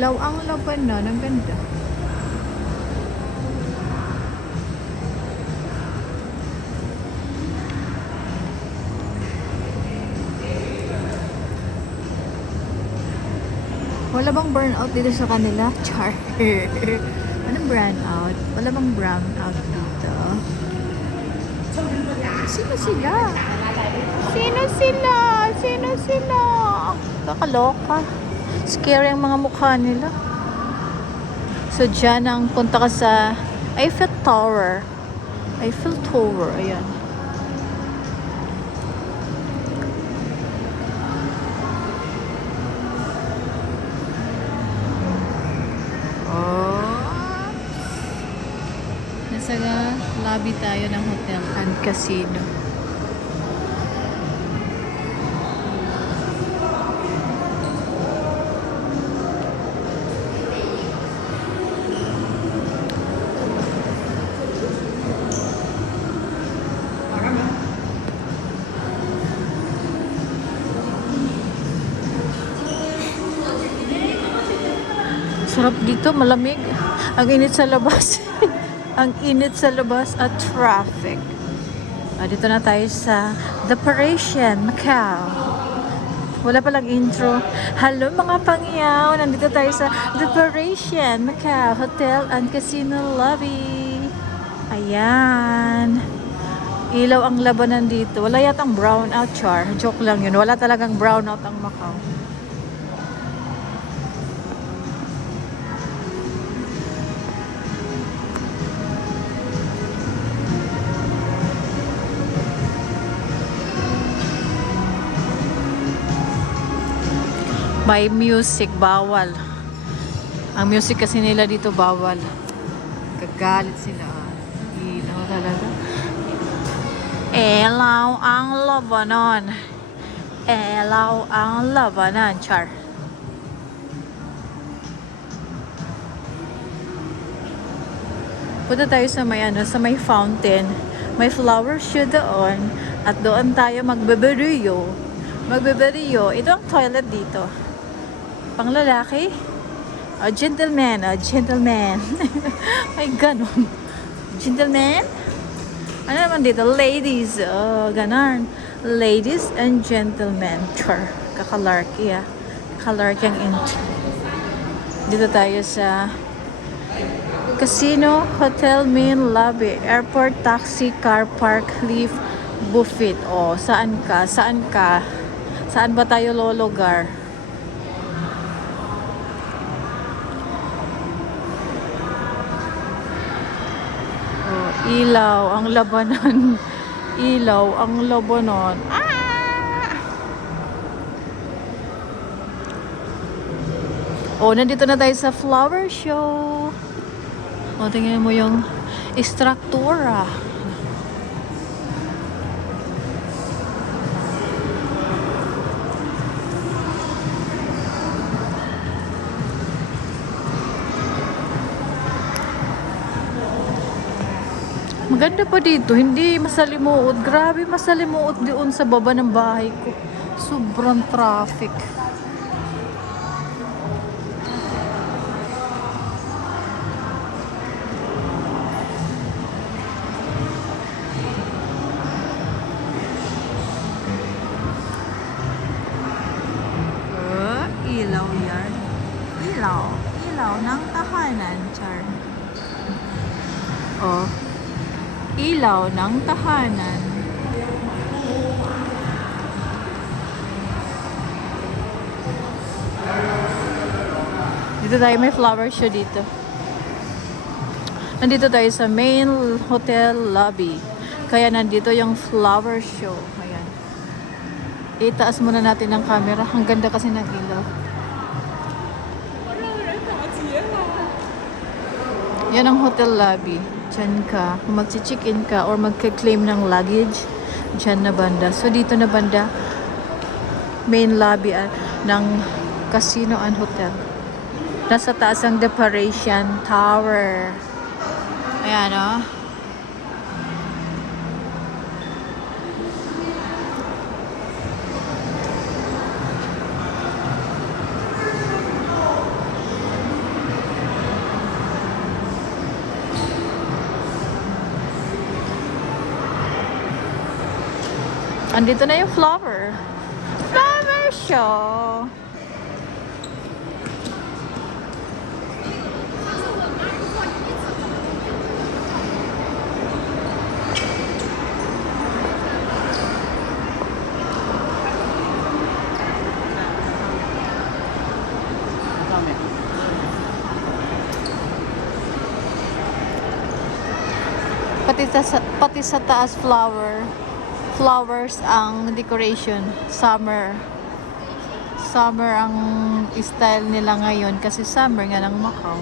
Ilaw ang labanan. Ang ganda. Wala bang burnout dito sa kanila? Char. Anong burnout? Wala bang burnout dito? Sino sila? Sino sila? Sino sila? Kakaloka. Scary ang mga mukha nila. So, dyan ang punta ka sa Eiffel Tower. Eiffel Tower. Ayan. Nasa lobby tayo ng hotel and casino. Sarap dito, malamig. Ang init sa labas. Ang init sa labas at traffic. Dito na tayo sa The Parisian, Macau. Wala palang intro. Hello mga pangyaw! Nandito tayo sa The Parisian, Macau Hotel and Casino Lobby. Ayan. Ilaw ang labanan dito. Wala yatang brownout, char. Joke lang yun. Wala talagang brownout ang Macau. May music, bawal. Ang music kasi nila dito bawal. Kagalit sila. Ilaw talaga. Elaw ang labanan. Elaw ang labanan, char. Punta tayo sa may sa may fountain. May flower show doon. At doon tayo magbeberiyo. Ito ang toilet dito. Pang lalaki? Gentleman. Ay, ganun. Gentleman? Ano naman dito? Ladies. Ganon. Ladies and gentlemen. Char. Kakalarky, Kakalarky ang dito tayo sa Casino Hotel Main Lobby. Airport, taxi, car park, lift, buffet. Saan ka? Saan ba tayo lulugar? Ilaw ang labanan. Ilaw ang labanan. Nandito na tayo sa flower show. Tingnan mo yung struktura. Maganda pa dito, hindi masalimuot. Grabe masalimuot doon sa baba ng bahay ko. Sobrang traffic. Ilaw yan. Ilaw ng tahanan, char. Ilaw ng tahanan. Dito tayo, may flower show dito. Nandito tayo sa main hotel lobby. Kaya nandito yung flower show. Ayan. Itaas muna natin ang camera. Ang ganda kasi ng ilaw. Yan ang hotel lobby. Diyan ka, kung mag-check-in ka or mag-claim ng luggage, diyan na banda. So, dito na banda, main lobby ng casino and hotel. Nasa taas ang The Parisian Tower. Ayan, Andito na yung flower. Flower show. Pati sa taas flowers ang decoration. Summer ang style nila ngayon kasi summer nga ng Macau.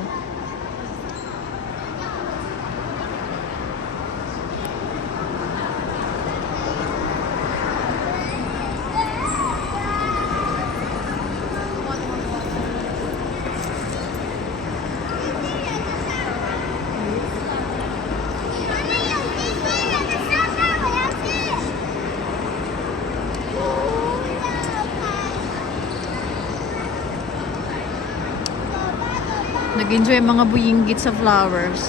Nag-enjoy mga buyinggit sa flowers.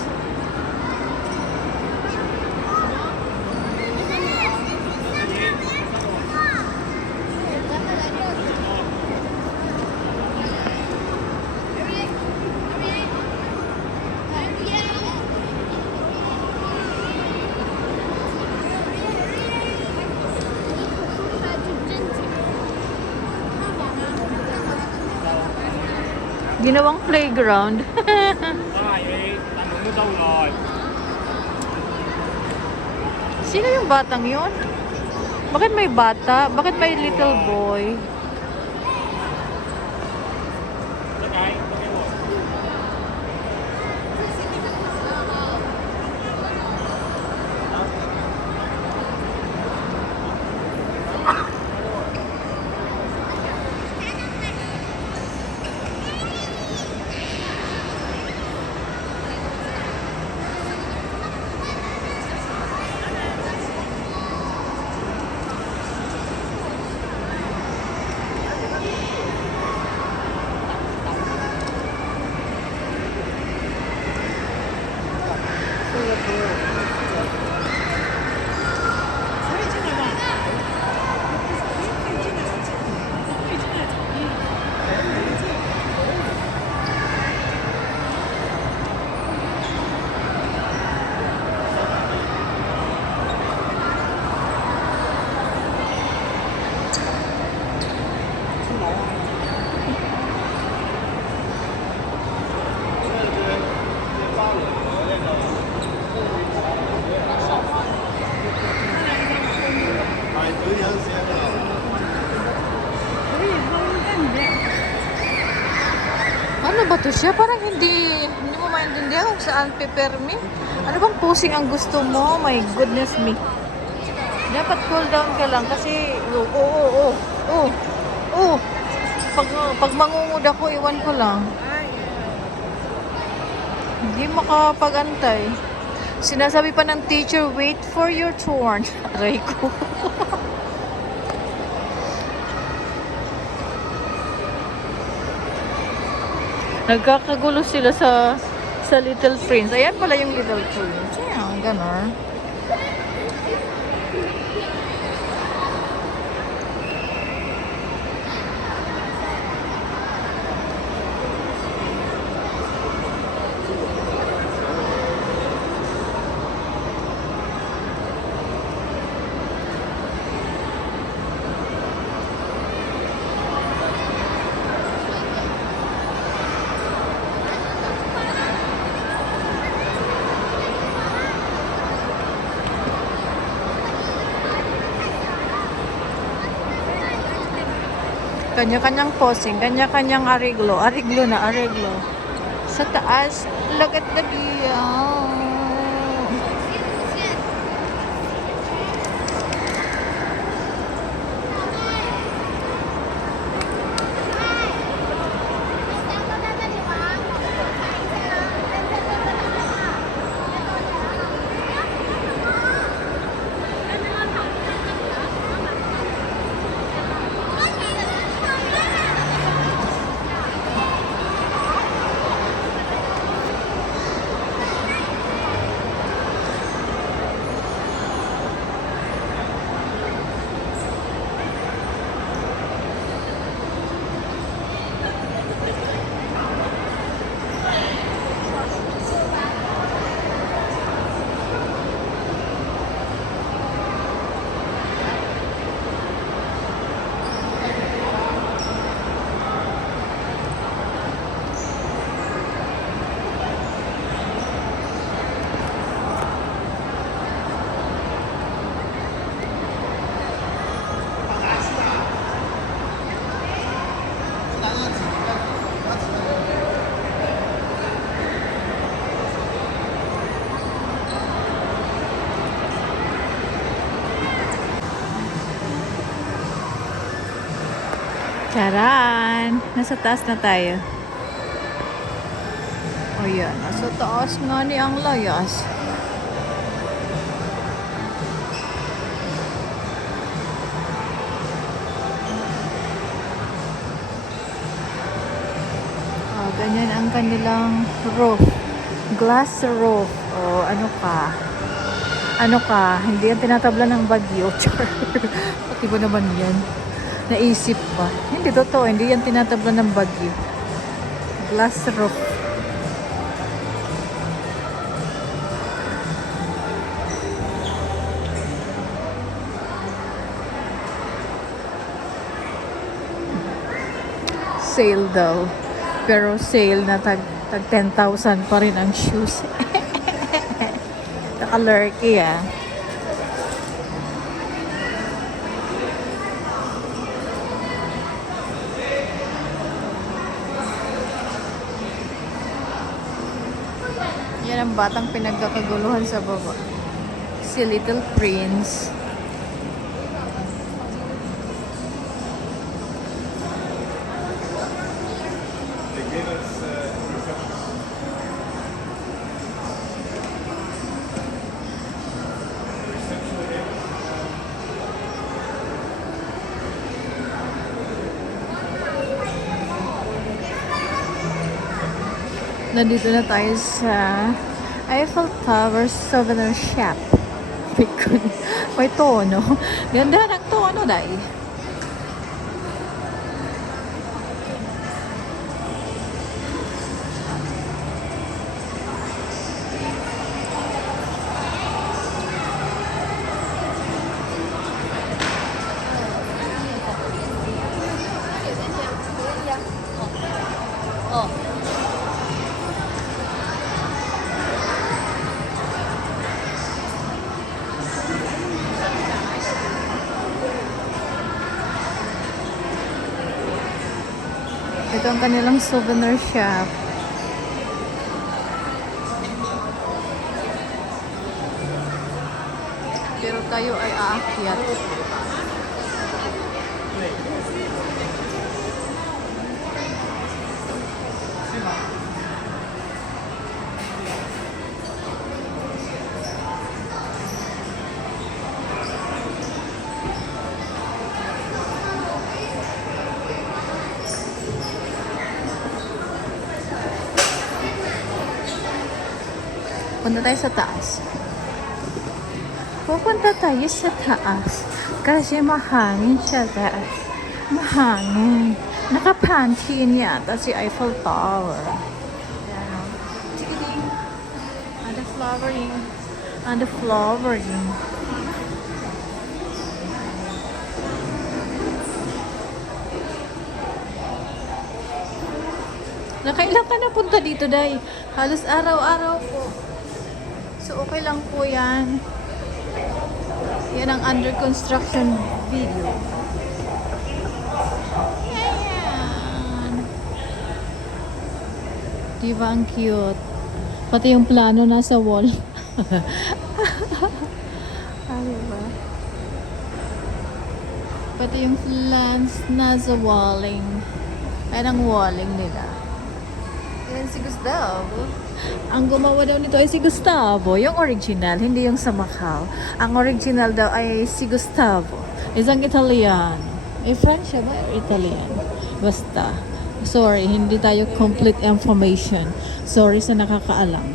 Ginawang playground. Sino yung batang yun? Bakit may bata? Bakit may little boy? Ano ba to siya? Parang hindi mo maintindihan kung saan pipermi. Ano bang posing ang gusto mo? My goodness me. Dapat cool down ka lang kasi pag mangungud ako, iwan ko lang. Hindi makapag-antay. Sinasabi pa ng teacher, wait for your turn. Aray ko. Nagkakagulo sila sa Little Prince. Ayan pala yung Little Prince. Ayan, gano'n. Kanya-kanyang posing, kanya-kanyang ariglo. Ariglo na, ariglo. Sa taas, look at the view. Charan! Nasa taas na tayo. O yan, nasa taas nga ni ang layas. Ganyan ang kanilang roof. Glass roof. O ano ka? Ano ka? Hindi yan tinatabla ng bagyo. Pati ba naman yan? Naisip pa. Hindi totoo. Hindi yan tinatabla ng bagyo. Glass roof. Sale daw. Pero sale na tag 10,000 pa rin ang shoes. Naka-lurky ah. Yan ang batang pinagkakaguluhan sa baba. Si Little Prince. Nandito na tayo sa Eiffel Tower Souvenir Shop. May tono. Ganda ng tono, dahil. Ito ang kanilang souvenir shop. Pero tayo ay aakyat. Punta tayo sa taas. Pupunta tayo sa taas. Kasi mahangin siya, guys. Mahangin. Nakapantin yata si Eiffel Tower. Ayan. And the flowering. And the flowering. Nakailan ka na punta dito, Day? Halos araw-araw po. So, okay lang po yan. Yan ang under construction video. Ayan. Diba ang cute? Pati yung plano nasa wall. Diba? Pati yung plans nasa walling. Ayan ang walling nila. Yan si Gustavo. Ang gumawa daw nito ay si Gustavo, yung original, hindi yung sa Macau. Ang original daw ay si Gustavo. Isang Italiano. French ba? Italian. Basta. Sorry, hindi tayo complete information. Sorry sa nakakaalam.